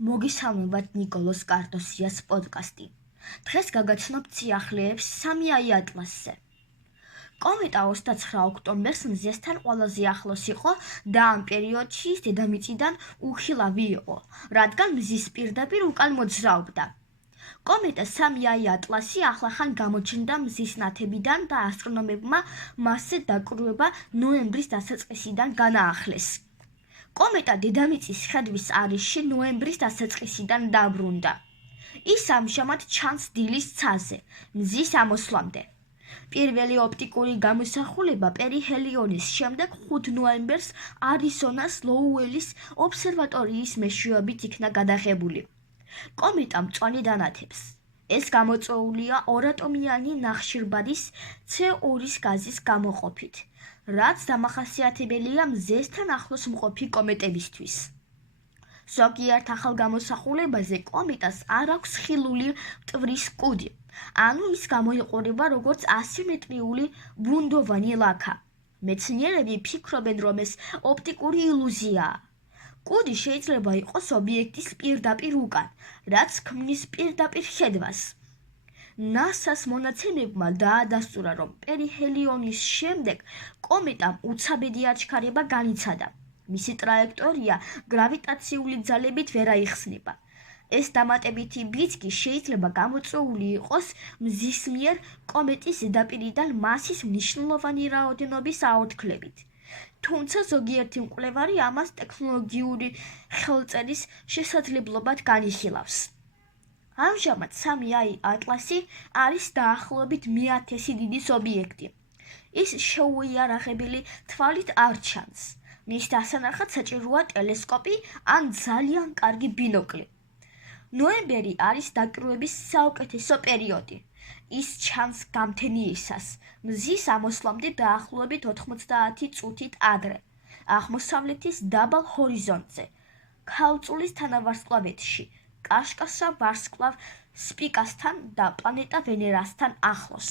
მოგესალმებათ ნიკოლოს კარტოსიას პოდკასტი. დღეს გაგაცნობთ სიახლეებს სამიაი ატლასზე. კომეტა 29 ოქტომბერს მზესთან ყველაზე ახლოს იყო და ამ პერიოდში ის დედამიწიდან უხილავი იყო, რადგან მზის პირდაპირ უკან მოძრაობდა. კომეტა სამიაი ატლასი ახლახან გამოჩნდა მზის ნათებიდან და ასტრონომებმა მასზე დაკვირვება ნოემბრის დასაწყისიდან განაახლეს. კომეტა დედამიწის ხედვის არეში ნოემბრის დასაწყისიდან დაბრუნდა. ის ამჟამად ჩანს დილის ცაზე, მზის ამოსვლამდე. პირველი ოპტიკური გამოსახულება პერიჰელიონის შემდეგ 5 ნოემბერს არიზონას ლოუელის ობსერვატორიის მეშვეობით იქნა გადაღებული. კომეტა მწვანე დანათებს. ეს გამოწვეულია ორატომიანი ნახშირბადის C2-ის გაზის გამოყოფით, რაც დამახასიათებელია მზესთან ახლოს მყოფი კომეტებისთვის. ზოგიერთ ახალ გამოსახულებაზე კომეტას არ აქვს ხილული მტვრის კუდი, ანუ ის გამოიყურება როგორც ასიმეტრიული ბუნდოვანი ლაქა. მეცნიერები ფიქრობენ, რომ ეს ოპტიკური ილუზიაა. კუდი შეიძლება იყოს ობიექტის პირდაპირ უკან, რაც ქმნის პირდაპირ ხედვას. NASA-ს მონაცემებმა დაადასტურა, რომ პერიჰელიონის შემდეგ კომეტამ უცაბედი აჩქარება განიცადა. მისი ტრაექტორია გრავიტაციული ძალებით ვერ აიხსნება. ეს დამატებითი ბიძგი შეიძლება გამოწვეული იყოს მზის მიერ კომეტის ზედაპირიდან მასის მნიშვნელოვანი რაოდენობის აორთქლებით. თუმცა ზოგიერთი მკვლევარი ამას ტექნოლოგიური ხელწერის შესაძლებლობად განიხილავს. ამჟამად სამიაი ატლასი არის დაახლოებით 1000 დიდის ობიექტი. ის შეუიარაღებელი თვალით არ ჩანს. მის დასანახად საჭიროა ტელესკოპი ან ძალიან კარგი ბინოკლი. ნოემბერი არის დაკვირვების საუკეთესო პერიოდი. ის ჩანს გამთენიისას, მზის ამოსვლამდე დაახლოებით 90 წუთით ადრე, აღმოსავლეთის დაბალ ჰორიზონტზე, ქალწულის თანავარსკვლავედში, კაშკაშა ვარსკვლავ სპიკასთან და პლანეტა ვენერასთან ახლოს.